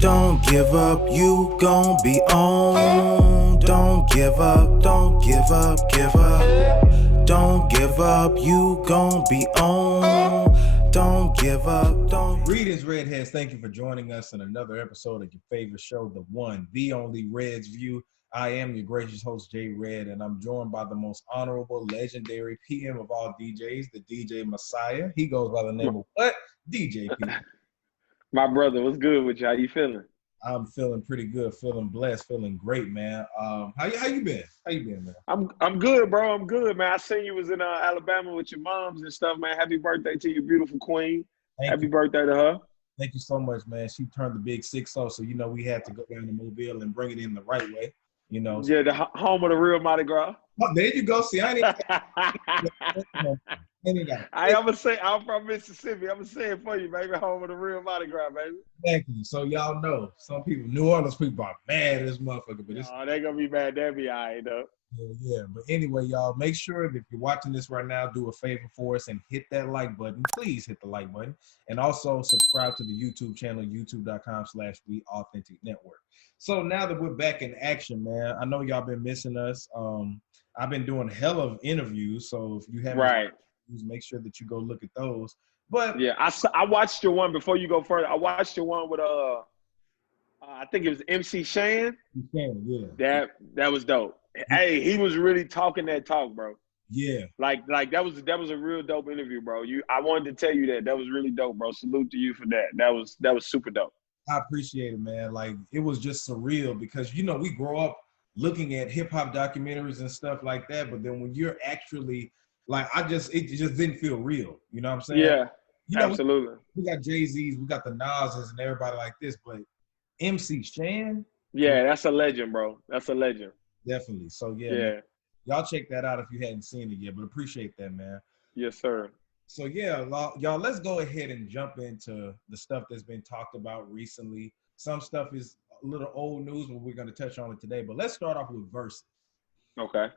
Don't give up, you gon' be on. Don't give up, don't give up, give up. Don't give up, you gon' be on. Don't give up, don't. Greetings, Redheads. Thank you for joining us in another episode of your favorite show, the one, the only Red's View. I am your gracious host, Jay Red, and I'm joined by the most honorable, legendary PM of all DJs, the DJ Messiah. He goes by the name of what? DJ P. My brother, what's good with you? How you feeling? I'm feeling pretty good, feeling blessed, feeling great, man. How you been? How you been, man? I'm good, bro. I'm good, man. I seen you was in Alabama with your moms and stuff, man. Happy birthday to your beautiful queen. Happy birthday to her. Thank you so much, man. She turned the big 6-0, so we had to go down to Mobile and bring it in the right way. Yeah, the home of the real Mardi Gras. Oh, there you go. See, I'm from Mississippi. I'm gonna say it for you, baby. Home of the real Mardi Gras, baby. Exactly. So y'all know, some people, New Orleans people are mad at this motherfucker, but it's they gonna be mad. They'll be all right, though. Yeah. But anyway, y'all, make sure that if you're watching this right now, do a favor for us and hit that like button. Please hit the like button, and also subscribe to the YouTube channel, youtube.com/TheAuthenticNetwork. So now that we're back in action, man, I know y'all been missing us. I've been doing hell of interviews, so if you haven't, make sure that you go look at those. But yeah, I watched your one before you go further. I watched your one with I think it was MC Shan. Yeah. That was dope. Hey, he was really talking that talk, bro. Yeah. Like that was a real dope interview, bro. I wanted to tell you that was really dope, bro. Salute to you for that. That was super dope. I appreciate it, man. Like, it was just surreal because, we grow up looking at hip hop documentaries and stuff like that. But then when you're actually like, it just didn't feel real. You know what I'm saying? Yeah, absolutely. We got Jay-Z's, we got the Nas's and everybody like this, but MC Shan? Yeah, that's a legend, bro. That's a legend. Definitely. So, yeah. Man, y'all check that out if you hadn't seen it yet, but appreciate that, man. Yes, sir. So, yeah, y'all, let's go ahead and jump into the stuff that's been talked about recently. Some stuff is a little old news, but we're going to touch on it today. But let's start off with Verzuz. Okay.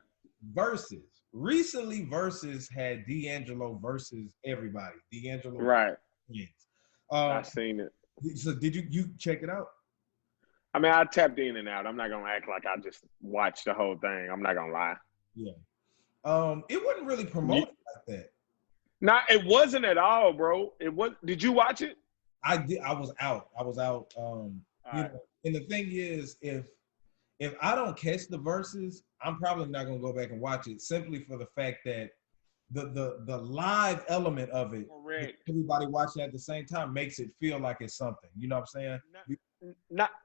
Verzuz. Recently, Verzuz had D'Angelo versus everybody. D'Angelo. Right. Yes. I seen it. So, did you check it out? I mean, I tapped in and out. I'm not going to act like I just watched the whole thing. I'm not going to lie. Yeah. It wasn't really promoted like that. No, it wasn't at all, bro. It was. Did you watch it? I did. I was out. Right. And the thing is, if I don't catch the verses, I'm probably not gonna go back and watch it simply for the fact that the live element of it, everybody watching at the same time, makes it feel like it's something. You know what I'm saying?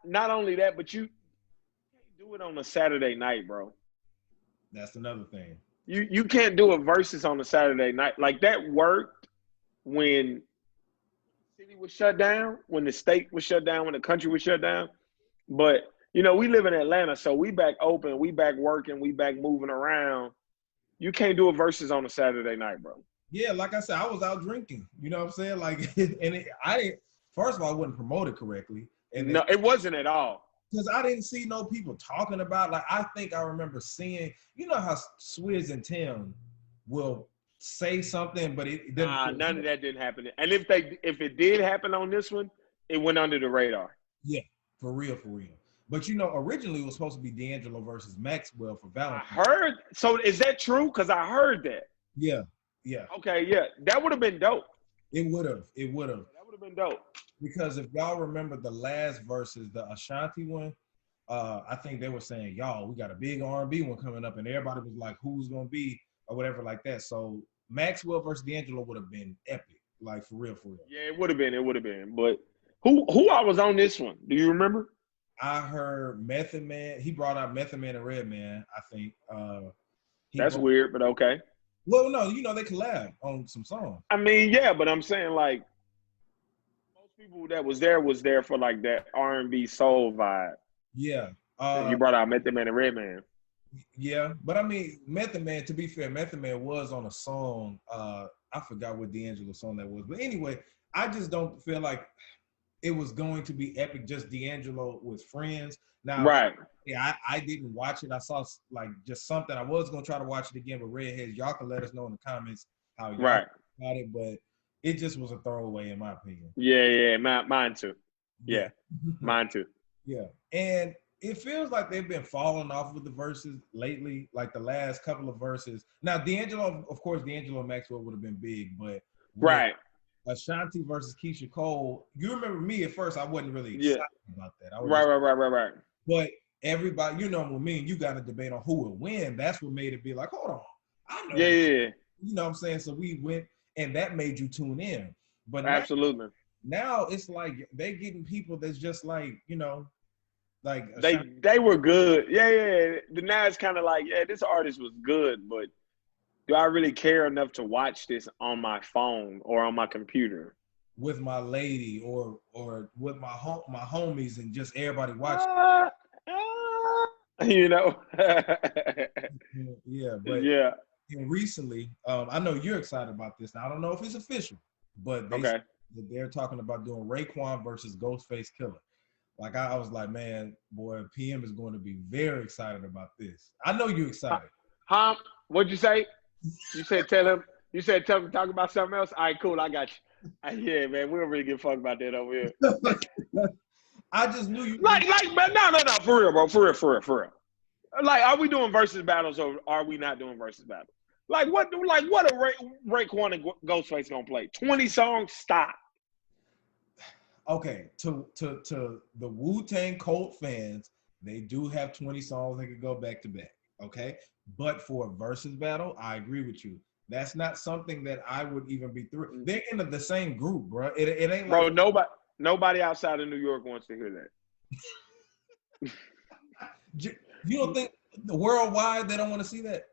Not only that, but you can't do it on a Saturday night, bro. That's another thing. You can't do a versus on a Saturday night. Like, that worked when the city was shut down, when the state was shut down, when the country was shut down. But, we live in Atlanta, so we back open, we back working, we back moving around. You can't do a versus on a Saturday night, bro. Yeah, like I said, I was out drinking. You know what I'm saying? Like, first of all, I wasn't promoted correctly. And no, it wasn't at all. Because I didn't see no people talking about, like, I think I remember seeing, how Swizz and Tim will say something, but it didn't. Nah, none of that didn't happen. And if it did happen on this one, it went under the radar. Yeah, for real. But, originally it was supposed to be D'Angelo versus Maxwell for Valentine. I heard. So is that true? Because I heard that. Yeah. Okay, yeah. That would have been dope. It would have. That would have been dope. Because if y'all remember the last verses, the Ashanti one, I think they were saying, y'all, we got a big R&B one coming up, and everybody was like, who's going to be, or whatever like that. So Maxwell versus D'Angelo would have been epic, like, for real. Yeah, it would have been. But who I was on this one? Do you remember? I heard Method Man. He brought out Method Man and Redman, I think. That's weird, but okay. Well, no, they collab on some songs. I mean, yeah, but I'm saying, like, people that was there for, like, that R&B soul vibe. Yeah. You brought out Method Man and Redman. Yeah, but I mean, Method Man, to be fair, Method Man was on a song. I forgot what D'Angelo song that was. But anyway, I just don't feel like it was going to be epic, just D'Angelo with friends. Now, right. Yeah, I didn't watch it. I saw, like, just something. I was going to try to watch it again, but Redheads, y'all can let us know in the comments how y'all about it. But it just was a throwaway, in my opinion. Yeah, mine too. Yeah, mine too. Yeah, and it feels like they've been falling off with the verses lately, like the last couple of verses. Now, D'Angelo, of course, D'Angelo and Maxwell would have been big, but Right. Ashanti versus Keisha Cole, you remember me at first, I wasn't really excited about that. I was Right. But everybody, you know, when me and you got a debate on who would win, that's what made it be like, hold on, I know. Yeah. You know what I'm saying? So we went, and that made you tune in. But Absolutely. now it's like they getting people that's just like, you know, like they were good. Yeah. Now it's kind of like, yeah, this artist was good, but do I really care enough to watch this on my phone or on my computer? with my lady or with my homies and just everybody watching. You know. Yeah, but yeah. And recently, I know you're excited about this. Now, I don't know if it's official, but they're talking about doing Raekwon versus Ghostface Killer. Like I was like, man, boy, PM is going to be very excited about this. I know you're excited. Huh? What'd you say? You said tell him to talk about something else. All right, cool. I got you. Yeah, man, we don't really give a fuck about that over here. I just knew you. But no, for real, bro, for real. Like, are we doing versus battles or are we not doing versus battles? Like what are Raekwon and Ghostface gonna play? 20 songs? Stop. Okay, to the Wu-Tang Cult fans, they do have 20 songs they could go back to back. Okay, but for a versus battle, I agree with you. That's not something that I would even be through. They're in the same group, bro. It ain't like bro. Nobody outside of New York wants to hear that. You don't think worldwide they don't want to see that?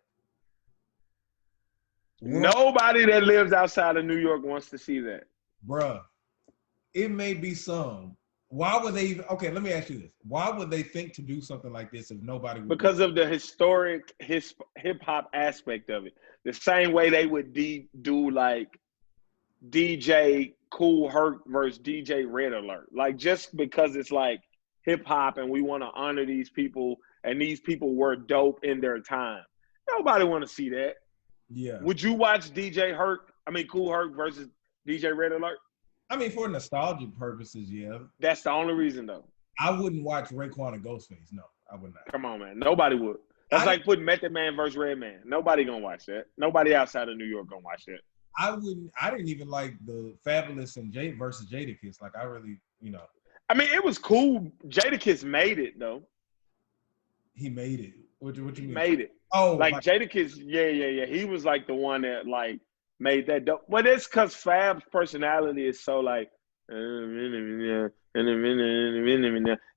Nobody that lives outside of New York wants to see that. Bruh, it may be some. Why would they even, okay, let me ask you this. Why would they think to do something like this if nobody would? Because of the historic hip-hop aspect of it. The same way they would do like DJ Kool Herc versus DJ Red Alert. Like just because it's like hip-hop and we want to honor these people and these people were dope in their time. Nobody want to see that. Yeah. Would you watch Kool Herc versus DJ Red Alert? I mean, for nostalgic purposes, yeah. That's the only reason, though. I wouldn't watch Raekwon and Ghostface. No, I would not. Come on, man. Nobody would. That's like putting Method Man versus Redman. Nobody gonna watch that. Nobody outside of New York gonna watch that. I didn't even like the Fabulous and Jay versus Jadakiss. Like, I really, you know. I mean, it was cool. Jadakiss made it, though. He made it. What you mean? He made it. Oh, like Jadakiss, yeah. He was like the one that like made that dope. But it's because Fab's personality is so like, and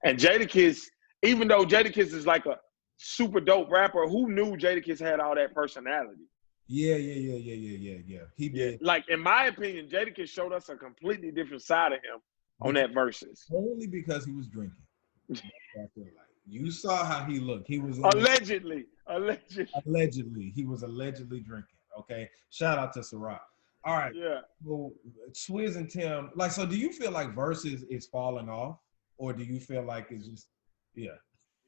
Jadakiss, even though Jadakiss is like a super dope rapper, who knew Jadakiss had all that personality? Yeah. He did. Like, in my opinion, Jadakiss showed us a completely different side of him on that Versus. Only because he was drinking. You saw how he looked. He was allegedly he was allegedly drinking. Okay, shout out to Ciroc. All right. Yeah. Well, Swizz and Tim, like, so do you feel like Versus is falling off, or do you feel like it's just, yeah?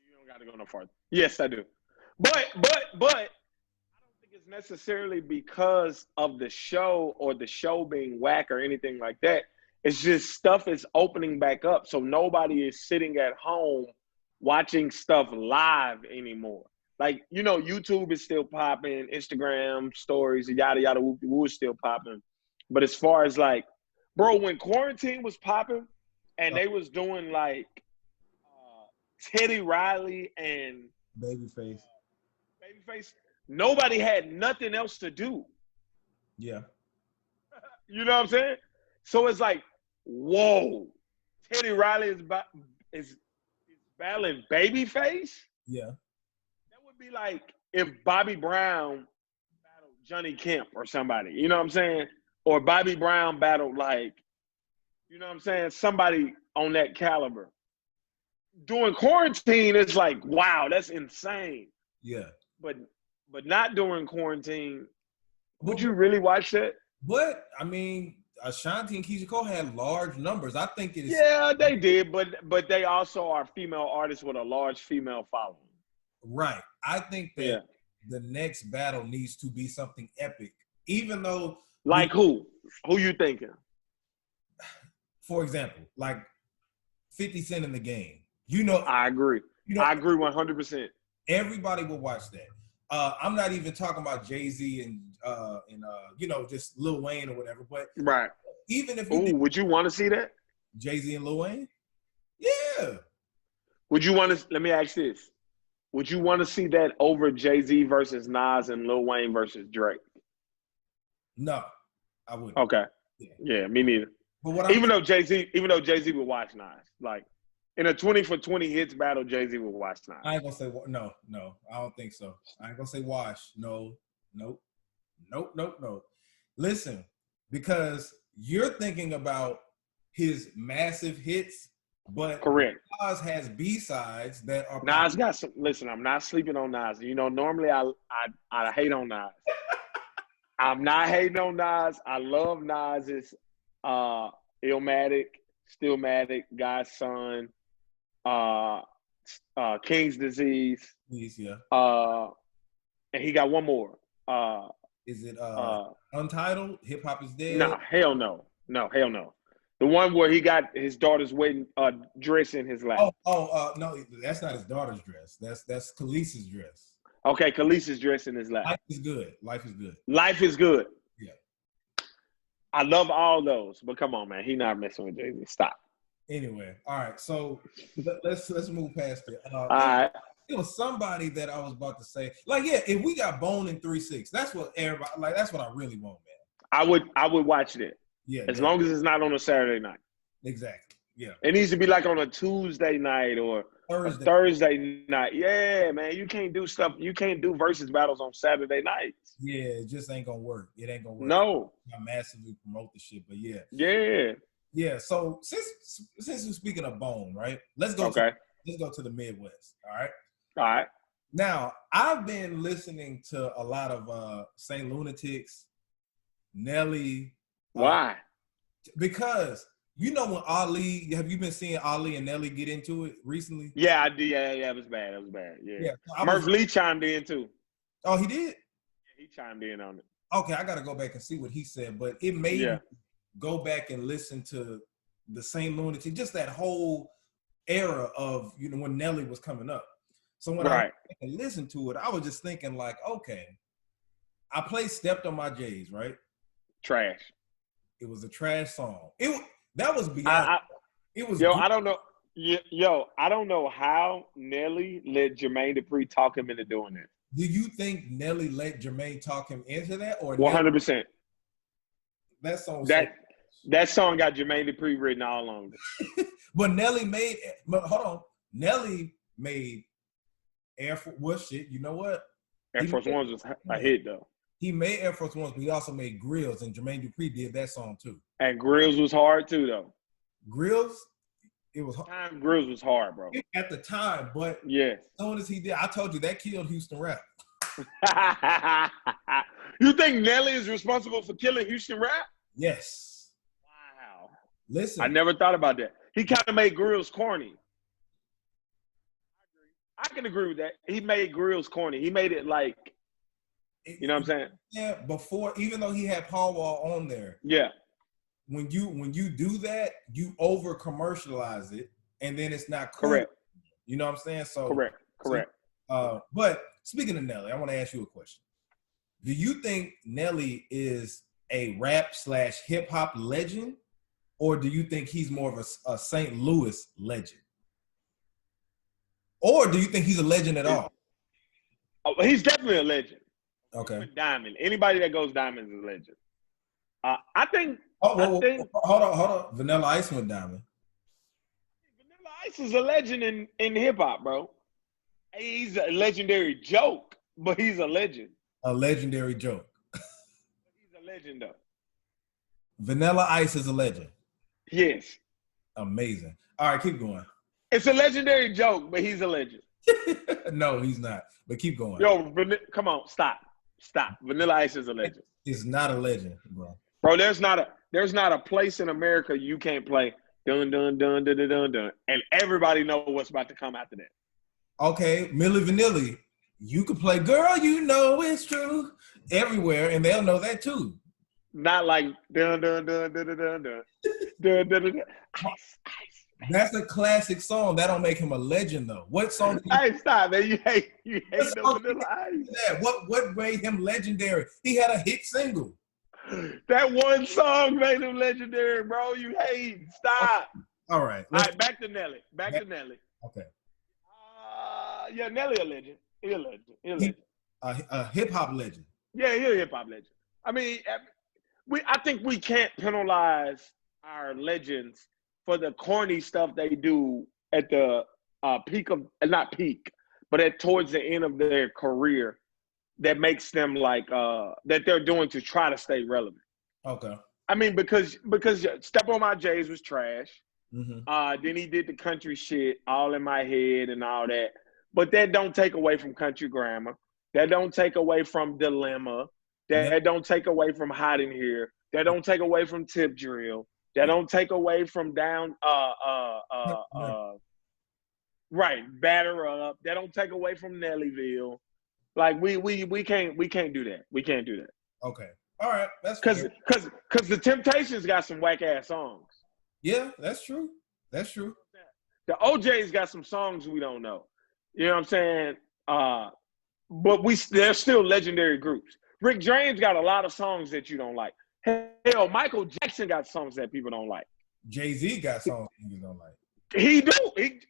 You don't got to go no farther. Yes, I do. But I don't think it's necessarily because of the show or the show being whack or anything like that. It's just stuff is opening back up, so nobody is sitting at home watching stuff live anymore. Like, you know, YouTube is still popping, Instagram stories, yada yada woo is still popping. But as far as like, bro, when quarantine was popping and they was doing like Teddy Riley and Babyface, nobody had nothing else to do. Yeah. You know what I'm saying? So it's like, whoa, Teddy Riley is battling Babyface? Yeah. That would be like if Bobby Brown battled Johnny Kemp or somebody, you know what I'm saying? Or Bobby Brown battled like, you know what I'm saying? Somebody on that caliber. During quarantine, it's like, wow, that's insane. Yeah. But not during quarantine. Would you really watch that? But, I mean, Ashanti and Keisha Cole had large numbers. I think it is. Yeah, they did, but they also are female artists with a large female following. Right. I think that the next battle needs to be something epic, even though. Like who? Who you thinking? For example, like 50 Cent in the game. You know, I agree. I agree 100%. Everybody will watch that. I'm not even talking about Jay-Z and just Lil Wayne or whatever. But right. Even if would you want to see that? Jay-Z and Lil Wayne? Yeah. Would you want to? Let me ask this: would you want to see that over Jay-Z versus Nas and Lil Wayne versus Drake? No, I wouldn't. Okay. Yeah, me neither. But even though Jay-Z would watch Nas, like in a 20 for 20 hits battle, Jay-Z would watch Nas. I ain't gonna say no. I don't think so. I ain't gonna say wash. No. Nope. Listen, because you're thinking about his massive hits, but correct. Nas has B-sides that are. Nas got some. Listen, I'm not sleeping on Nas. You know, normally I hate on Nas. I'm not hating on Nas. I love Nas's Illmatic, Stillmatic, God's Son, King's Disease. Yeah. And he got one more. Is it Untitled? Hip Hop is Dead? No, hell no. No, hell no. The one where he got his daughter's wedding dress in his lap. No, that's not his daughter's dress. That's Khaleesi's dress. Okay, Khaleesi's dress in his lap. Life is good. Life is good. Yeah. I love all those, but come on, man. He not messing with Jay-Z. Stop. Anyway, all right. So let's move past it. All right. It was somebody that I was about to say, like, yeah, if we got Bone in 3-6, that's what everybody like. That's what I really want, man. I would watch that. Yeah. As long as it's not on a Saturday night. Exactly. Yeah. It needs to be like on a Tuesday night or a Thursday night. Yeah, man. You can't do stuff. You can't do versus battles on Saturday nights. Yeah, it just ain't gonna work. It ain't gonna work. No. I massively promote the shit, but yeah. Yeah. Yeah. So since we're speaking of Bone, right? Let's go to the Midwest. All right. All right. Now, I've been listening to a lot of Saint Lunatics, Nelly. Why? Because you know when Ali, have you been seeing Ali and Nelly get into it recently? Yeah, I did. Yeah, it was bad. Yeah. Murph Lee chimed in too. Oh, he did? Yeah, he chimed in on it. Okay, I gotta go back and see what he said, but it made me go back and listen to the Saint Lunatic, just that whole era of when Nelly was coming up. So when I listened to it, I was just thinking like, okay, I played "Stepped on My J's," right? Trash. It was a trash song. That was beyond. It was. Yo, I don't know. Yo, I don't know how Nelly let Jermaine Dupri talk him into doing that. Do you think Nelly let Jermaine talk him into that, or 100%? That song. That song got Jermaine Dupri written all on it. But Nelly made. But hold on, Nelly made Air Force. What shit? You know what? Air Force Ones was a hit though. He made Air Force Ones, but he also made Grills, and Jermaine Dupri did that song too. And Grills was hard too, though. Grills, it was hard. Grills was hard, bro. At the time, but yes. As soon as he did, I told you that killed Houston rap. You think Nelly is responsible for killing Houston rap? Yes. Wow. Listen, I never thought about that. He kind of made Grills corny. I can agree with that. He made Grills corny. He made it like. You know what I'm saying? Yeah, before, even though he had Paul Wall on there. Yeah. When you do that, you over commercialize it, and then it's not cool. Correct. You know what I'm saying? So correct. But speaking of Nelly, I want to ask you a question. Do you think Nelly is a rap / hip hop legend, or do you think he's more of a St. Louis legend? Or do you think he's a legend at all? Oh, he's definitely a legend. Okay. Diamond. Anybody that goes diamond is a legend. I think. Hold on. Vanilla Ice went diamond. Vanilla Ice is a legend in hip hop, bro. He's a legendary joke, but he's a legend. A legendary joke. He's a legend, though. Vanilla Ice is a legend. Yes. Amazing. All right, keep going. It's a legendary joke, but he's a legend. No, he's not. But keep going. Yo, come on, stop. Vanilla Ice is a legend. It's not a legend, bro. Bro, there's not a place in America you can't play dun dun dun dun dun dun dun, and everybody know what's about to come after that. Okay, Milli Vanilli, you can play "Girl, You Know It's True" everywhere, and they'll know that too. Not like dun dun dun dun dun dun dun dun dun dun. That's a classic song. That don't make him a legend though. What song? Hey, stop, man. You hate the Vanilla Ice. What made him legendary? He had a hit single. That one song made him legendary, bro. You hate. Stop. All right. All right, back to Nelly. Back to Nelly. Okay. Yeah, Nelly a legend. He a legend. A hip hop legend. Yeah, he a hip hop legend. I mean, I think we can't penalize our legends for the corny stuff they do at the peak of, not peak, but at towards the end of their career that makes them like that they're doing to try to stay relevant. Okay. I mean, because Step on My J's was trash. Mm-hmm. Then he did the country shit, All in My Head and all that. But that don't take away from Country Grammar. That don't take away from Dilemma. That don't take away from Hot in Here. That don't take away from Tip Drill. That don't take away from right, Batter Up. That don't take away from Nellyville. Like we can't do that. We can't do that. Okay. All right. That's because the Temptations got some whack ass songs. Yeah, that's true. That's true. The OJ's got some songs we don't know. You know what I'm saying? But they're still legendary groups. Rick James got a lot of songs that you don't like. Hell, Michael Jackson got songs that people don't like. Jay-Z got songs people don't like. He do.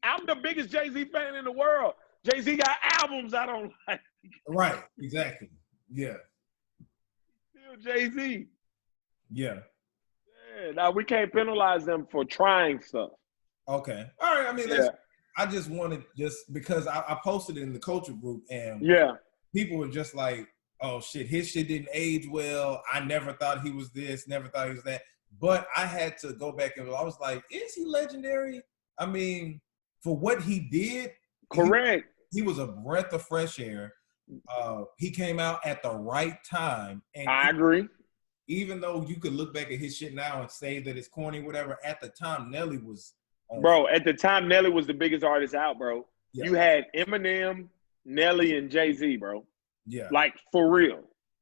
I'm the biggest Jay-Z fan in the world. Jay-Z got albums I don't like. Right. Exactly. Yeah. Still Jay-Z. Yeah. Yeah. Now we can't penalize them for trying stuff. Okay. All right. I mean, I just wanted because I posted it in the culture group and people were just like, oh shit, his shit didn't age well. I never thought he was this, never thought he was that. But I had to go back and I was like, is he legendary? I mean, for what he did, correct. He was a breath of fresh air. He came out at the right time. And I agree. Even though you could look back at his shit now and say that it's corny, whatever, at the time, Nelly was on. Bro, at the time, Nelly was the biggest artist out, bro. Yeah. You had Eminem, Nelly, and Jay-Z, bro. Yeah. Like, for real.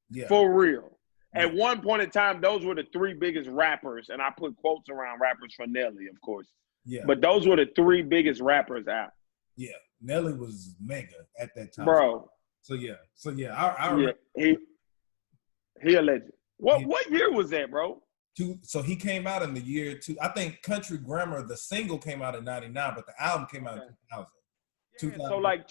Yeah. For real. Yeah. At one point in time, those were the three biggest rappers, and I put quotes around rappers for Nelly, of course. Yeah. But those were the three biggest rappers out. Yeah. Nelly was mega at that time. Bro. So yeah. I remember. He a legend. What year was that, bro? So he came out in the year I think Country Grammar, the single came out in 99, but the album came out in 2000. Yeah, so like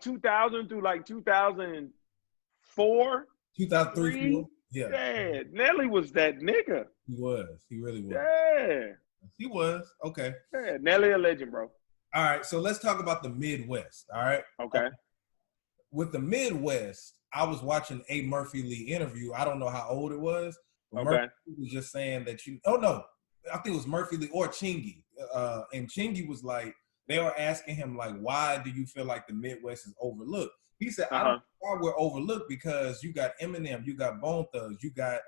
2000 through like 2004? 2003, 4? Yeah. Yeah, Nelly was that nigga. He was. He really was. Yeah. He was. Okay. Yeah, Nelly a legend, bro. All right, so let's talk about the Midwest, all right? Okay. With the Midwest, I was watching a Murphy Lee interview. I don't know how old it was. But Murphy was just saying that I think it was Murphy Lee or Chingy. And Chingy was like, they were asking him, like, why do you feel like the Midwest is overlooked? He said, I don't know why we're overlooked because you got Eminem, you got Bone Thugs, you got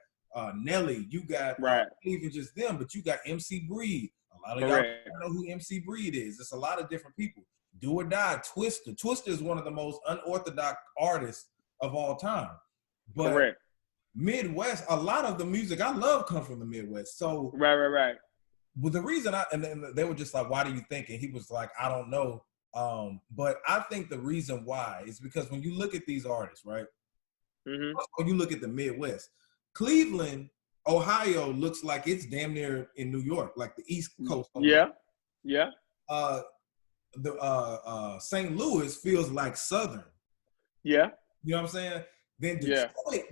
Nelly, you got even just them, but you got MC Breed. A lot of y'all don't know who MC Breed is. It's a lot of different people. Do or Die, Twister. Twister is one of the most unorthodox artists of all time. But Midwest, a lot of the music I love comes from the Midwest. So right. But the reason and then they were just like, why do you think? And he was like, I don't know. But I think the reason why is because when you look at these artists, right? Mm-hmm. When you look at the Midwest, Cleveland, Ohio looks like it's damn near in New York, like the East Coast. Yeah. St. Louis feels like Southern. Yeah. You know what I'm saying? Then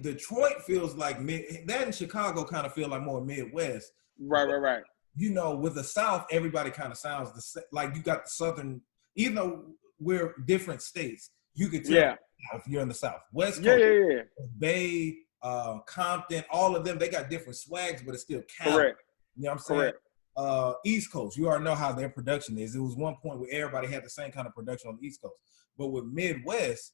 Detroit feels like that, and Chicago kind of feel like more Midwest. Right. You know, with the South, everybody kind of sounds like you got the Southern, even though we're different states, you could tell if you're in the South. West Coast, Bay, Compton, all of them, they got different swags, but it's still Cali. Correct. You know what I'm saying? East Coast, you already know how their production is. It was one point where everybody had the same kind of production on the East Coast. But with Midwest,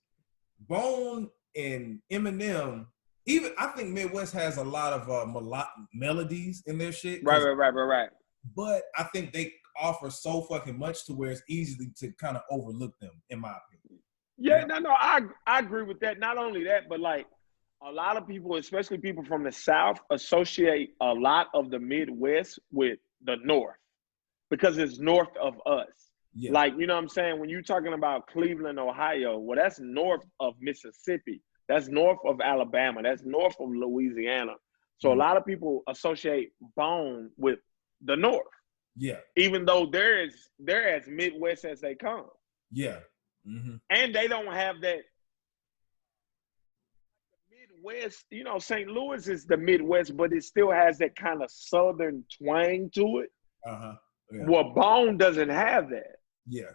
Bone and Eminem, even I think Midwest has a lot of melodies in their shit. Right. But I think they offer so fucking much to where it's easy to kind of overlook them, in my opinion. Yeah, no, I agree with that. Not only that, but like a lot of people, especially people from the South, associate a lot of the Midwest with the North. because it's north of us. Yeah. Like, you know what I'm saying? When you're talking about Cleveland, Ohio, well, that's north of Mississippi. That's north of Alabama. That's north of Louisiana. So a lot of people associate Bone with the North. Yeah. Even though they're as Midwest as they come. Yeah. Mm-hmm. And they don't have that Midwest, you know, St. Louis is the Midwest, but it still has that kind of Southern twang to it. Uh-huh. Yeah. Well, Bone doesn't have that. Yeah.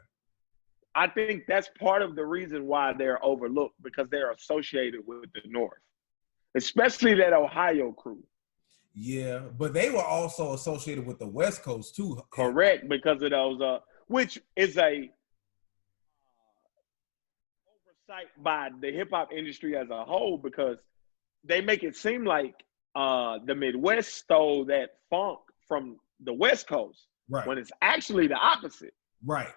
I think that's part of the reason why they're overlooked, because they're associated with the North, especially that Ohio crew. Yeah, but they were also associated with the West Coast too. Correct, because of those, which is a oversight by the hip hop industry as a whole, because they make it seem like the Midwest stole that funk from the West Coast, right? When it's actually the opposite. Right.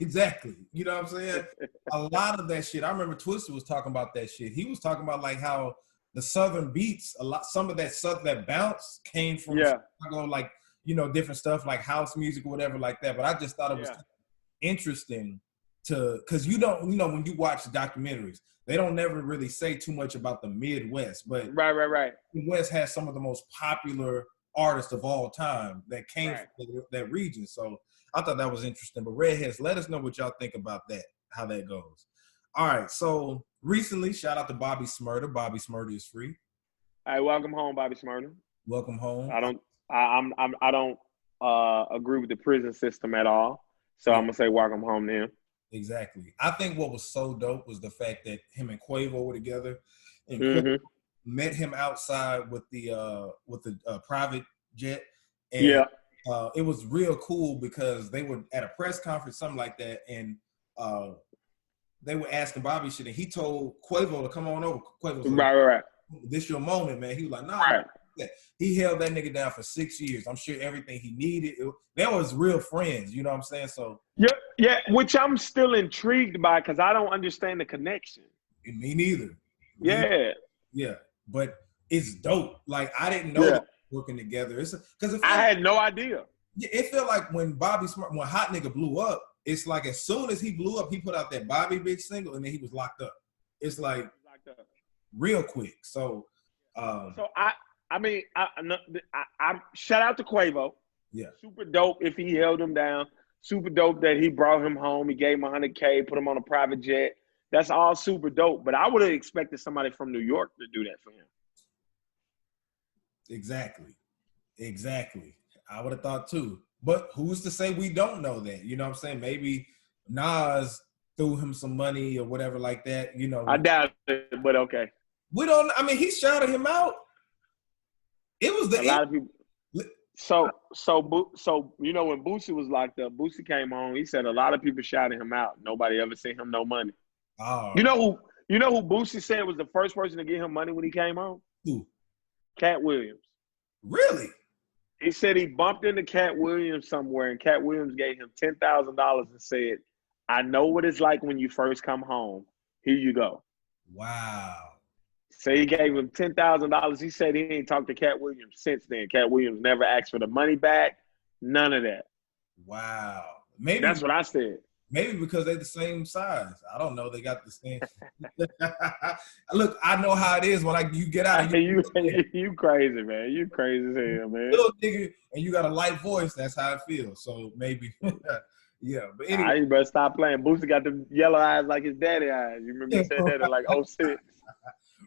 Exactly. You know what I'm saying? A lot of that shit. I remember Twister was talking about that shit. He was talking about like how the Southern beats, some of that stuff that bounce came from Chicago, like, you know, different stuff like house music or whatever like that. But I just thought it was interesting because you don't, you know, when you watch documentaries, they don't never really say too much about the Midwest, but right. The West has some of the most popular artists of all time that came from that region. So I thought that was interesting. But Redheads, let us know what y'all think about that, how that goes. All right, so recently, shout out to Bobby Smurda. Bobby Smurda is free. All right, welcome home, Bobby Smurda. Welcome home. I don't agree with the prison system at all, so I'm gonna say welcome home to him. Exactly. I think what was so dope was the fact that him and Quavo were together, and Quavo met him outside with the private jet, and it was real cool because they were at a press conference, something like that, and they were asking Bobby shit, and he told Quavo to come on over. Quavo was like, right. This your moment, man. He was like, nah. Right. He held that nigga down for 6 years. I'm sure everything he needed. They was real friends, you know what I'm saying? So yeah, which I'm still intrigued by because I don't understand the connection. Me neither. Yeah, but it's dope. Like I didn't know they were working together. It's because I had no idea. It felt like when when Hot Nigga blew up, it's like as soon as he blew up, he put out that Bobby Bitch single, and then he was locked up. It's like real quick. So, I mean, I shout out to Quavo. Yeah, super dope if he held him down. Super dope that he brought him home. He gave him $100K, put him on a private jet. That's all super dope. But I would have expected somebody from New York to do that for him. Exactly. I would have thought too. But who's to say we don't know that? You know what I'm saying? Maybe Nas threw him some money or whatever like that. You know, I doubt it, but okay. We don't. I mean, he shouted him out. It was a lot of people. So you know when Boosie was locked up, Boosie came home. He said a lot of people shouted him out. Nobody ever sent him no money. Oh. You know who Boosie said was the first person to get him money when he came home? Who? Cat Williams. Really? He said he bumped into Cat Williams somewhere, and Cat Williams gave him $10,000 and said, "I know what it's like when you first come home. Here you go." Wow. So he gave him $10,000. He said he ain't talked to Cat Williams since then. Cat Williams never asked for the money back. None of that. Wow. Maybe that's what I said. Maybe because they're the same size. I don't know. They got the same. Look, I know how it is when you get out. You crazy, man. You crazy as hell, man. Little nigga, and you got a light voice. That's how it feels. So maybe, yeah. But anyway, you better stop playing. Boosie got the yellow eyes like his daddy eyes. You remember he said that in like 06.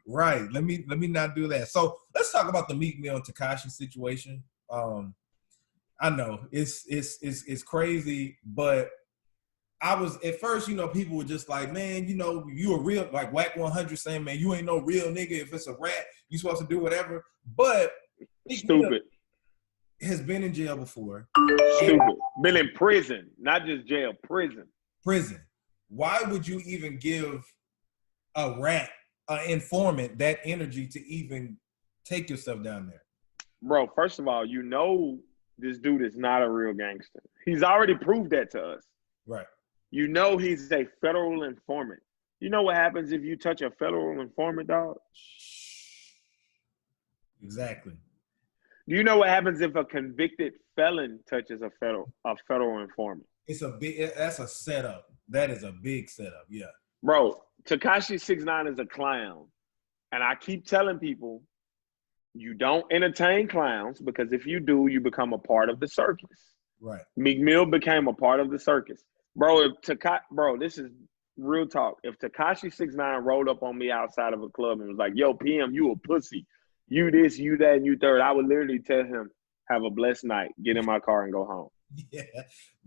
Right. Let me not do that. So let's talk about the Meek Mill and Tekashi situation. I know it's crazy, but I was at first, you know, people were just like, man, you know, you a real, like Whack 100 saying, man, you ain't no real nigga. If it's a rat, you supposed to do whatever. But stupid has been in jail before. Stupid. Been in prison, not just jail, prison. Prison. Why would you even give a rat, an informant, that energy to even take yourself down there? Bro, first of all, you know this dude is not a real gangster. He's already proved that to us. Right. You know he's a federal informant. You know what happens if you touch a federal informant, dog? Exactly. Do you know what happens if a convicted felon touches a federal informant? That's a setup. That is a big setup. Yeah. Bro, Tekashi 6ix9ine is a clown. And I keep telling people, you don't entertain clowns because if you do, you become a part of the circus. Right. Meek Mill became a part of the circus. Bro, this is real talk. If Tekashi 6ix9ine rolled up on me outside of a club and was like, yo, PM, you a pussy. You this, you that, and you third, I would literally tell him, have a blessed night, get in my car and go home. Yeah.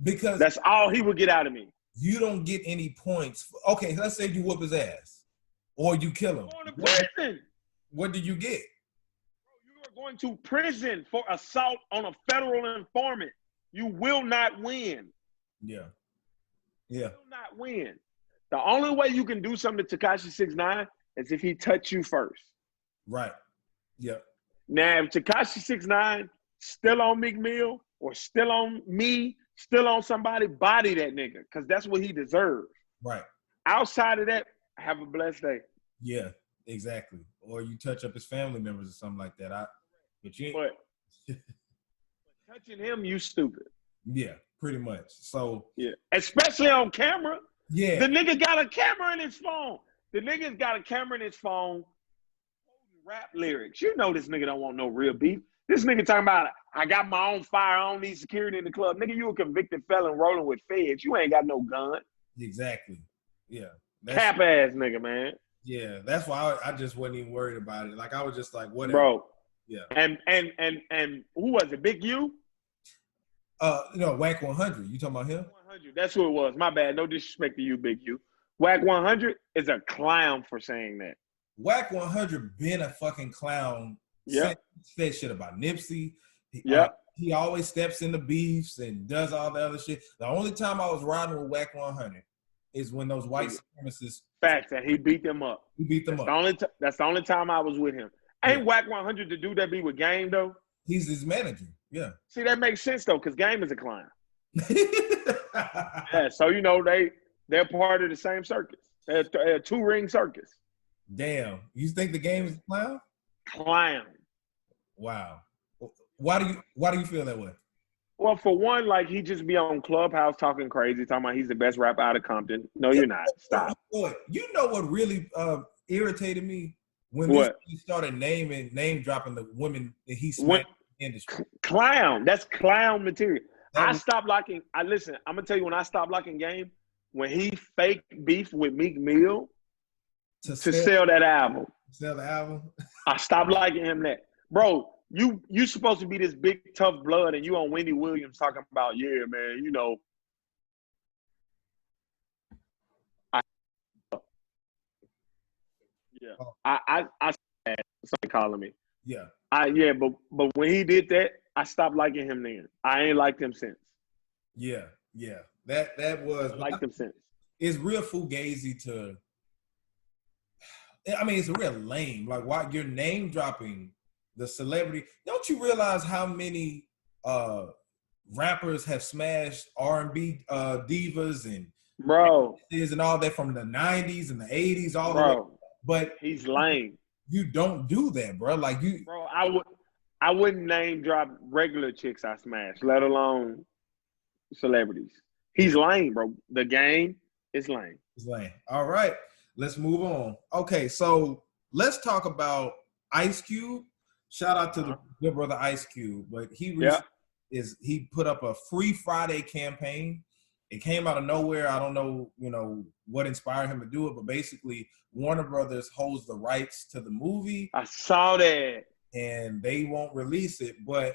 Because that's all he would get out of me. You don't get any points. Okay, let's say you whoop his ass or you kill him. Going to prison. What do you get? You are going to prison for assault on a federal informant. You will not win. Yeah. Yeah. You will not win. The only way you can do something to Tekashi 6ix9ine is if he touch you first. Right. Yeah. Now, if Tekashi 6ix9ine still on Meek Mill or still on me, still on somebody, body that nigga, because that's what he deserves. Right. Outside of that, have a blessed day. Yeah, exactly. Or you touch up his family members or something like that. But touching him, you stupid. Yeah, pretty much. So yeah, especially on camera. Yeah. The nigga got a camera in his phone. The nigga's got a camera in his phone holding rap lyrics. You know this nigga don't want no real beef. This nigga talking about, I got my own fire, I don't need security in the club. Nigga, you a convicted felon rolling with feds. You ain't got no gun. Exactly. Yeah. Cap ass nigga, man. Yeah, that's why I just wasn't even worried about it. Like, I was just like, whatever. Bro. Yeah. And who was it? Big U? Whack 100. You talking about him? 100. That's who it was. My bad. No disrespect to you, Big U. Whack 100 is a clown for saying that. Whack 100 been a fucking clown. Yeah. Said shit about Nipsey. Yeah. He always steps into beefs and does all the other shit. The only time I was riding with Whack 100 is when those white supremacists. Facts that he beat them up. He beat them up. That's the only time I was with him. Ain't Whack 100 the dude that be with Game though? He's his manager. Yeah. See, that makes sense though, because Game is a clown. Yeah, so they're part of the same circus. They're a two-ring circus. Damn. You think the Game is a clown? Clown. Wow. Why do you feel that way? Well, for one, like he just be on Clubhouse talking crazy, talking about he's the best rapper out of Compton. No, you're not. Stop. Boy, you know what really irritated me? When he started name dropping the women that he smacked in the industry. Clown. That's clown material. I'm gonna tell you when I stopped liking Game, when he fake beef with Meek Mill to sell that album. Sell the album? I stopped liking him that. Bro, you supposed to be this big tough blood and you on Wendy Williams talking about, yeah, man, I somebody calling me. Yeah. But when he did that, I stopped liking him then. I ain't liked him since. Yeah. That was liked him since. It's real fugazi to it's real lame. Like, why you're name dropping the celebrity? Don't you realize how many rappers have smashed R&B divas and all that from the 90s and the 80s all the way? But he's lame. You don't do that, bro. Like you, bro. I wouldn't name drop regular chicks I smashed, let alone celebrities. He's lame, bro. The Game is lame. It's lame. All right, let's move on. Okay, so let's talk about Ice Cube. Shout out to the good brother Ice Cube, but he put up a Free Friday campaign. It came out of nowhere. I don't know, what inspired him to do it, but basically Warner Brothers holds the rights to the movie. I saw that. And they won't release it. But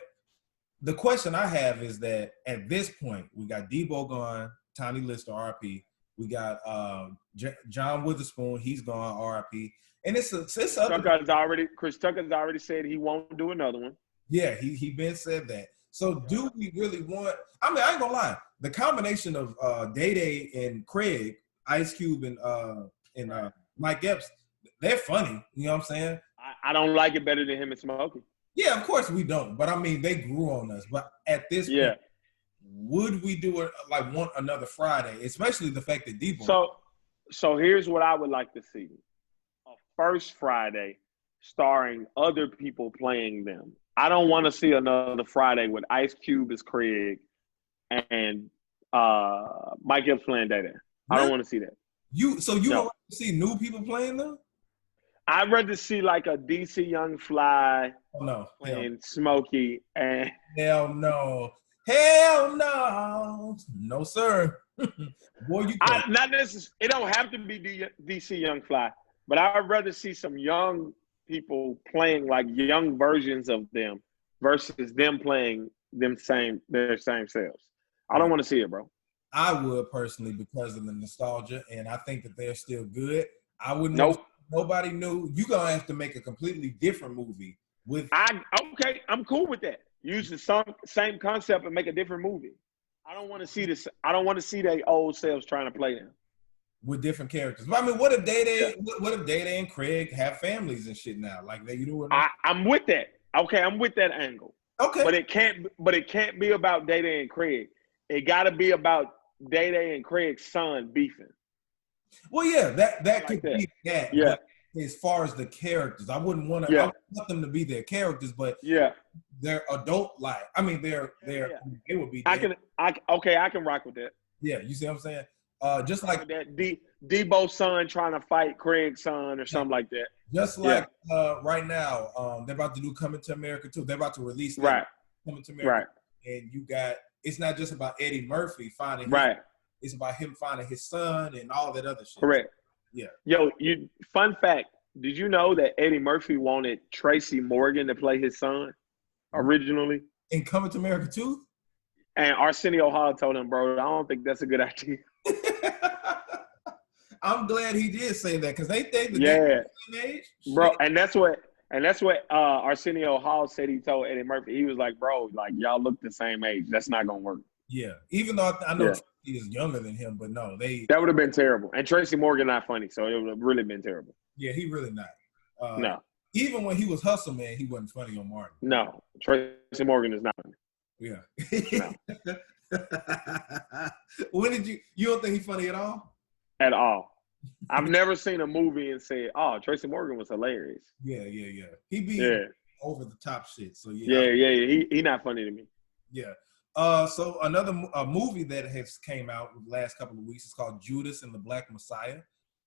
the question I have is that at this point, we got Debo gone, Tiny Lister, RP. We got John Witherspoon, he's gone, RP. And it's Chris Tucker's already said he won't do another one. Yeah, he been said that. So do we really want? I ain't gonna lie. The combination of Day Day and Craig, Ice Cube and Mike Epps, they're funny. You know what I'm saying? I don't like it better than him and Smokey. Yeah, of course we don't. But they grew on us. But at this point, would we do it want another Friday? Especially the fact that Debo. So here's what I would like to see: a first Friday starring other people playing them. I don't want to see another Friday with Ice Cube as Craig and Mike Epps playing Day Day. I don't want to see that. You don't see new people playing them? I'd rather see like a DC Young Fly playing Smokey and hell no, no sir. Boy, you not necessarily. It don't have to be DC Young Fly, but I'd rather see some young people playing like young versions of them versus them playing their same selves. I don't want to see it, bro. I would personally because of the nostalgia, and I think that they're still good. I wouldn't. Nope. Nobody knew. You're gonna have to make a completely different movie with. I'm cool with that. Use the same concept and make a different movie. I don't want to see this. I don't want to see their old selves trying to play them with different characters. But I mean, what if Day Day and Craig have families and shit now? Like they do it. I'm with that. Okay, I'm with that angle. Okay, but it can't be about Day Day and Craig. It got to be about Day Day and Craig's son beefing. Well, yeah, that could be that. Yeah. But as far as the characters, I wouldn't want them to be their characters, but they're adult like. I mean, they would be. I can rock with that. Yeah, you see what I'm saying? Just like that Debo's son trying to fight Craig's son or something like that. Just like right now, they're about to do Coming to America too. They're about to release Coming to America, and you got. It's not just about Eddie Murphy finding it's about him finding his son and all that other shit. Correct. Yeah. Yo, fun fact, did you know that Eddie Murphy wanted Tracy Morgan to play his son originally? In Coming to America too? And Arsenio Hall told him, bro, I don't think that's a good idea. I'm glad he did say that because they think that they're the same age. Bro, and that's what Arsenio Hall said he told Eddie Murphy. He was like, bro, like y'all look the same age. That's not gonna work. Yeah. Even though I know Tracy is younger than him, but no, that would have been terrible. And Tracy Morgan not funny, so it would have really been terrible. Yeah, he really not. No. Even when he was Hustle Man, he wasn't funny on Martin. No. Tracy Morgan is not funny. Yeah. No. When did you don't think he's funny at all? At all. I've never seen a movie and said, "Oh, Tracy Morgan was hilarious." Yeah. He be over the top shit. So He not funny to me. Yeah. So another movie that has came out the last couple of weeks is called Judas and the Black Messiah.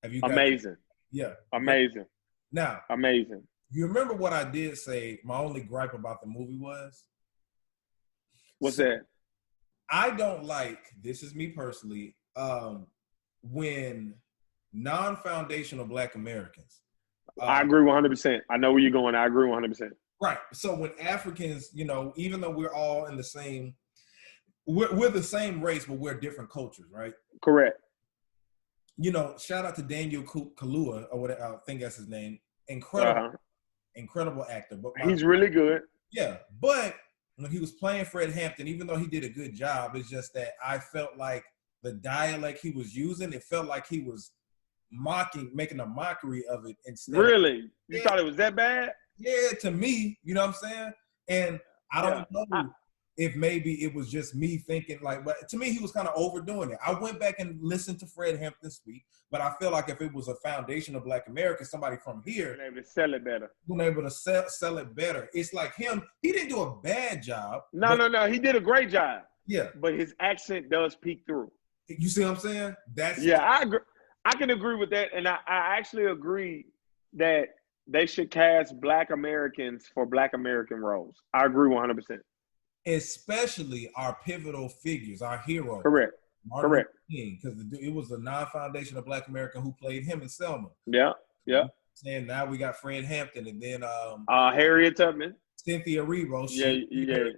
Have you? Amazing. Yeah. Amazing. Now. Amazing. You remember what I did say? My only gripe about the movie was. What's that? I don't like. This is me personally. When non-foundational Black Americans. I agree 100%. I know where you're going. I agree 100%. Right. So when Africans, even though we're all in the same, we're the same race, but we're different cultures, right? Correct. Shout out to Daniel Kaluuya, or whatever, I think that's his name. Incredible actor. But he's really good. Yeah. But when he was playing Fred Hampton, even though he did a good job, it's just that I felt like the dialect he was using, it felt like he was making a mockery of it instead. Really? You thought it was that bad? Yeah, to me, you know what I'm saying? And I don't know if maybe it was just me thinking but to me, he was kind of overdoing it. I went back and listened to Fred Hampton speak, but I feel like if it was a foundation of Black America, somebody from here, been able to sell it better. Been able to sell it better. It's like him. He didn't do a bad job. No. He did a great job. Yeah. But his accent does peek through. You see what I'm saying? I agree. I can agree with that, and I actually agree that they should cast Black Americans for Black American roles. I agree 100%. Especially our pivotal figures, our heroes. Correct. Correct. Because it was a non-foundational Black American who played him in Selma. Yeah. And now we got Fred Hampton, and then Harriet Tubman, Cynthia Erivo. Yeah.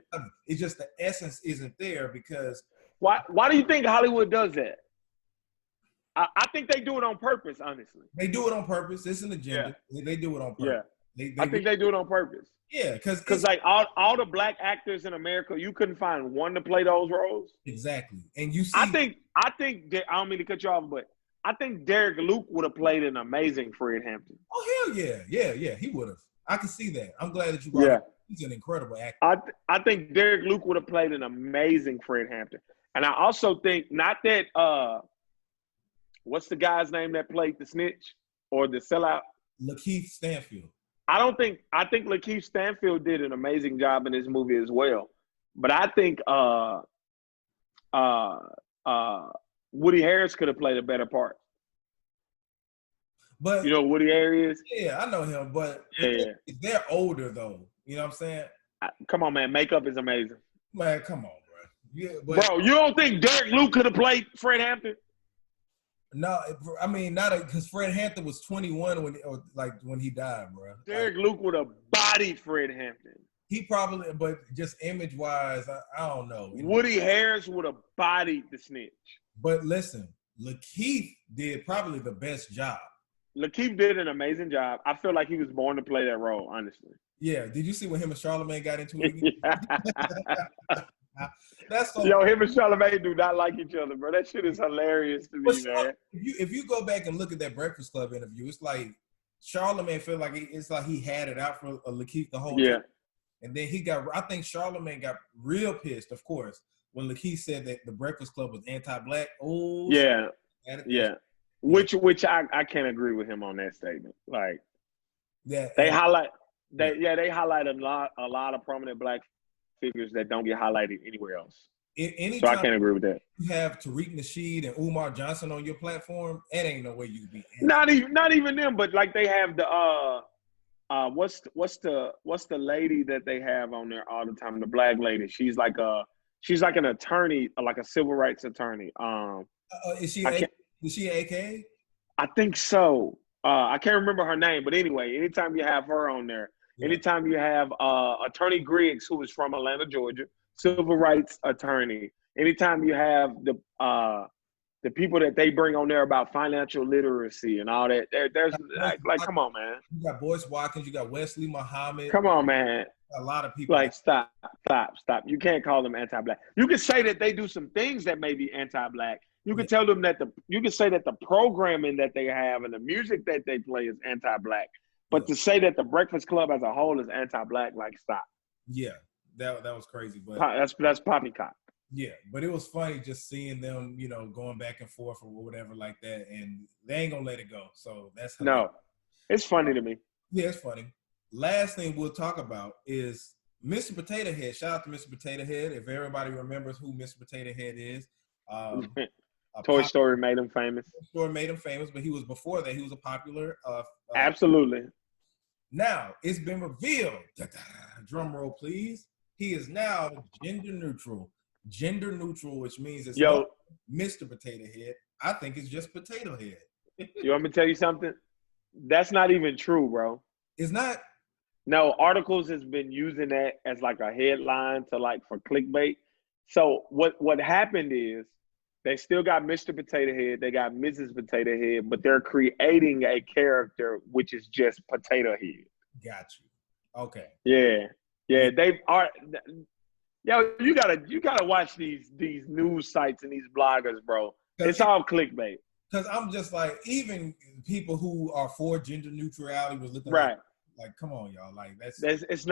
It's just the essence isn't there because. Why do you think Hollywood does that? I think they do it on purpose, honestly. They do it on purpose. It's an agenda. Yeah. They do it on purpose. Yeah. I think they do it on purpose. Yeah, because like all the Black actors in America, you couldn't find one to play those roles. Exactly. And you see, I think I don't mean to cut you off, but I think Derek Luke would have played an amazing Fred Hampton. Oh hell yeah, he would have. I can see that. I'm glad that you brought it. He's an incredible actor. I think Derek Luke would have played an amazing Fred Hampton, and I also think not that what's the guy's name that played the snitch or the sellout? Lakeith Stanfield. I think Lakeith Stanfield did an amazing job in this movie as well. But I think uh, uh, Woody Harris could have played a better part. But You know who Woody Harris is? yeah, I know him. But Yeah. they're older though. You know what I'm saying? Come on, man. Makeup is amazing. Man, come on, bro. Yeah, but Bro, you don't think Derek Luke could have played Fred Hampton? no, I mean not because Fred Hampton was 21 when he died, bro. Derek Luke would have bodied Fred Hampton. He probably, but just image wise, I don't know. Woody Harris would have bodied the snitch. But listen, Lakeith did probably the best job. Lakeith did an amazing job. I feel like he was born to play that role, honestly. Yeah. Did you see when him and Charlamagne got into it? That's so. Yo, him and Charlamagne do not like each other, bro. That shit is hilarious to me, man. If you go back and look at that Breakfast Club interview, it's like Charlamagne felt like it's like he had it out for Lakeith the whole time. And then I think Charlamagne got real pissed, of course, when Lakeith said that the Breakfast Club was anti-black. Oh, yeah. Which I can't agree with him on that statement. Like, they highlight a lot of prominent black figures that don't get highlighted anywhere else. So I can't agree with that. You have Tariq Nasheed and Umar Johnson on your platform, it ain't no way you could be. Not even them, but like they have the what's the lady that they have on there all the time? The black lady. She's like an attorney, like a civil rights attorney. Is she an AKA? I think so. I can't remember her name, but anyway, anytime you have her on there, anytime you have Attorney Griggs, who is from Atlanta, Georgia, civil rights attorney, anytime you have the people that they bring on there about financial literacy and all that, there's like, come on, man. You got Boyce Watkins, you got Wesley Muhammad. Come on, man. A lot of people. Like, stop. You can't call them anti-black. You can say that they do some things that may be anti-black. You can tell them that you can say that the programming that they have and the music that they play is anti-black. But to say that the Breakfast Club as a whole is anti-black, like, stop. Yeah, that was crazy. But that's poppycock. Yeah, but it was funny just seeing them, going back and forth or whatever like that, and they ain't gonna let it go. So that's no, it's funny to me. Yeah, it's funny. Last thing we'll talk about is Mr. Potato Head. Shout out to Mr. Potato Head. If everybody remembers who Mr. Potato Head is, Toy Story made him famous. Toy Story made him famous, but he was before that. He was a popular. Absolutely. Now it's been revealed. Drum roll, please. He is now gender neutral. Gender neutral, which means it's not Mr. Potato Head. I think it's just Potato Head. You want me to tell you something? That's not even true, bro. It's not. No, Articles has been using that as like a headline for clickbait. So what happened is they still got Mr. Potato Head, they got Mrs. Potato Head, but they're creating a character which is just Potato Head. Got you. Okay. Yeah. They are. Yo, you gotta watch these news sites and these bloggers, bro. It's all clickbait. Because I'm just like, even people who are for gender neutrality was looking right. Like, come on, y'all. Like that's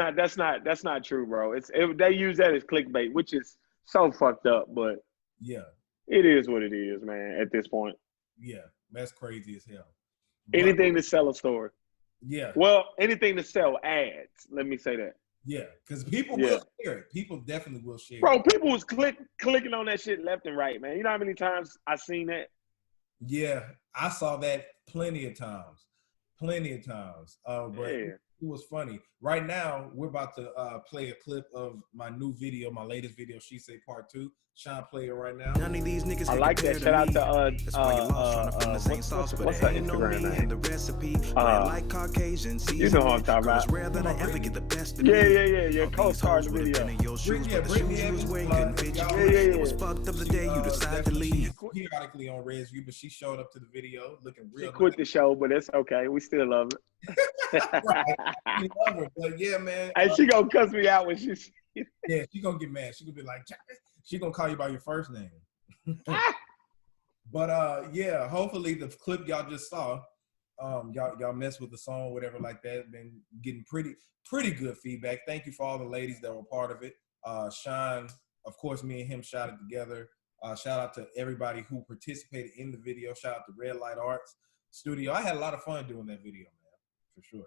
not true, bro. They use that as clickbait, which is so fucked up. But yeah, it is what it is, man. At this point, yeah, that's crazy as hell. But, anything to sell a story. Yeah. Well, anything to sell ads. Let me say that. Yeah, because people will share it. People definitely will share it. Bro, people was clicking on that shit left and right, man. You know how many times I seen that? Yeah, I saw that plenty of times. But it was funny. Right now, we're about to play a clip of my new video, my latest video, She Say Part 2. Sean, play it right now. None of these niggas I like that. Shout out to That's why you lost trying to find the same sauce, but what's it her ain't no Instagram me name? and the recipe. Like Caucasian You know what I'm talking about. It's rare that I ever get the best of me. Yeah. Co-star the video. In your shoes, but the shoes you was wearing couldn't fit you. Yeah. It was fucked up the day you decided to leave. Periodically on Red's View, but she showed up to the video looking real. She quit the show, but it's okay. We still love it. Right. We love her, but yeah, man. Hey, she gonna cuss me out when she. Yeah, she gonna get mad. She gonna be like, she gonna call you by your first name. But yeah, hopefully the clip y'all just saw, y'all mess with the song, whatever like that. Been getting pretty good feedback. Thank you for all the ladies that were part of it. Sean, of course, me and him shot it together. Shout out to everybody who participated in the video. Shout out to Red Light Arts Studio. I had a lot of fun doing that video, man, for sure.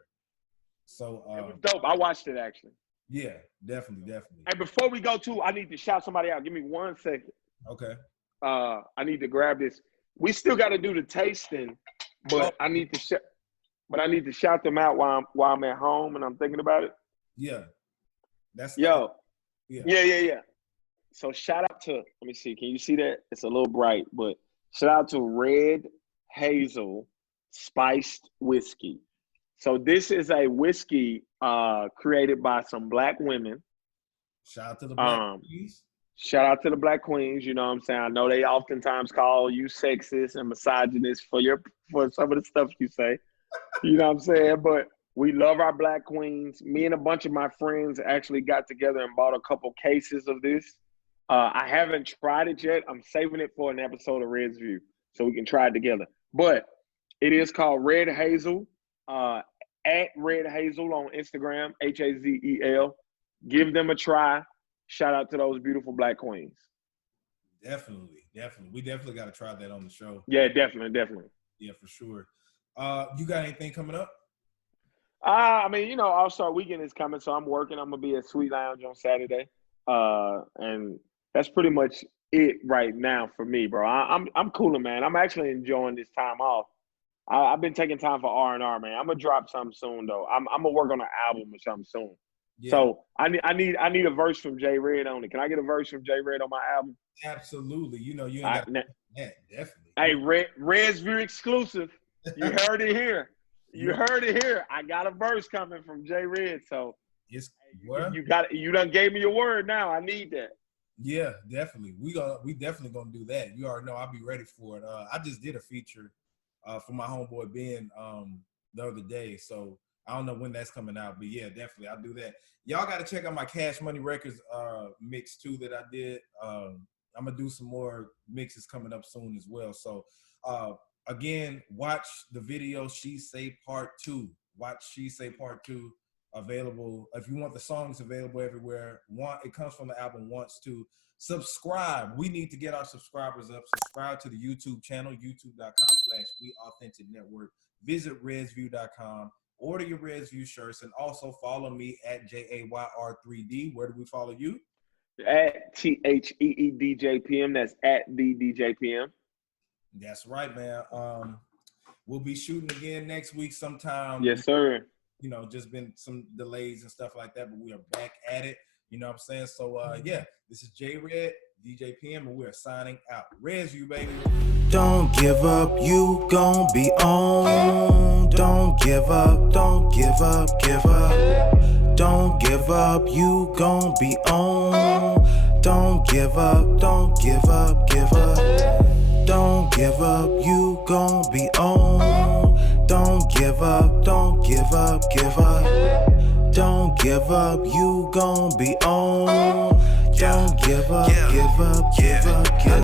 So it was dope. I watched it actually. Yeah, definitely. And before we go to, I need to shout somebody out. Give me 1 second. Okay. I need to grab this. We still got to do the tasting, but I need to shout them out while I'm at home and I'm thinking about it. Yeah. That's Yeah. Yeah. So shout out to, let me see, can you see that? It's a little bright, but shout out to Red Hazel Spiced Whiskey. So this is a whiskey created by some Black women. Shout out to the Black queens. Shout out to the Black queens. You know what I'm saying? I know they oftentimes call you sexist and misogynist for some of the stuff you say. You know what I'm saying? But we love our Black queens. Me and a bunch of my friends actually got together and bought a couple cases of this. I haven't tried it yet. I'm saving it for an episode of Red's View so we can try it together. But it is called Red Hazel, at Red Hazel on Instagram, Hazel. Give them a try. Shout out to those beautiful Black queens. Definitely. We definitely got to try that on the show. Yeah, definitely. Yeah, for sure. You got anything coming up? I mean, you know, All-Star Weekend is coming, so I'm working. I'm gonna be at Sweet Lounge on Saturday, and that's pretty much it right now for me, bro. I'm cooling, man. I'm actually enjoying this time off. I've been taking time for R&R, man. I'm gonna drop something soon, though. I'm gonna work on an album or something soon. Yeah. So I need a verse from J Red on it. Can I get a verse from J Red on my album? Absolutely. You know, you ain't got definitely. Hey, Red's View exclusive. You heard it here. I got a verse coming from J Red. So you done gave me your word now. I need that. Yeah, definitely. We definitely gonna do that. You already know I'll be ready for it. I just did a feature for my homeboy Ben the other day. So I don't know when that's coming out, but yeah, definitely I'll do that. Y'all got to check out my Cash Money Records mix too that I did. I'm gonna do some more mixes coming up soon as well. So again, watch the video She Say Part 2. Watch She Say Part 2 available. If you want the songs available everywhere, it comes from the album Wants To. Subscribe. We need to get our subscribers up. Subscribe to the YouTube channel, youtube.com/WeAuthenticNetwork. Visit RedsView.com. Order your Reds View shirts and also follow me at JAYR3D. Where do we follow you? At THEEDJPM. That's at the DJPM. That's right, man. We'll be shooting again next week sometime. Yes, sir. You know, just been some delays and stuff like that, but we are back at it. You know what I'm saying? So, yeah, this is J Red, DJ PM, and we're signing out. Reds View, baby. Don't give up, you gon' be on. Don't give up, don't give up, give up. Don't give up, you gon' be on. Don't give up, don't give up, give up. Don't give up, you gon' be on. Don't give up, don't give up, give up. Don't give up, you gon' be on. Don't give up, give up, give up, give up.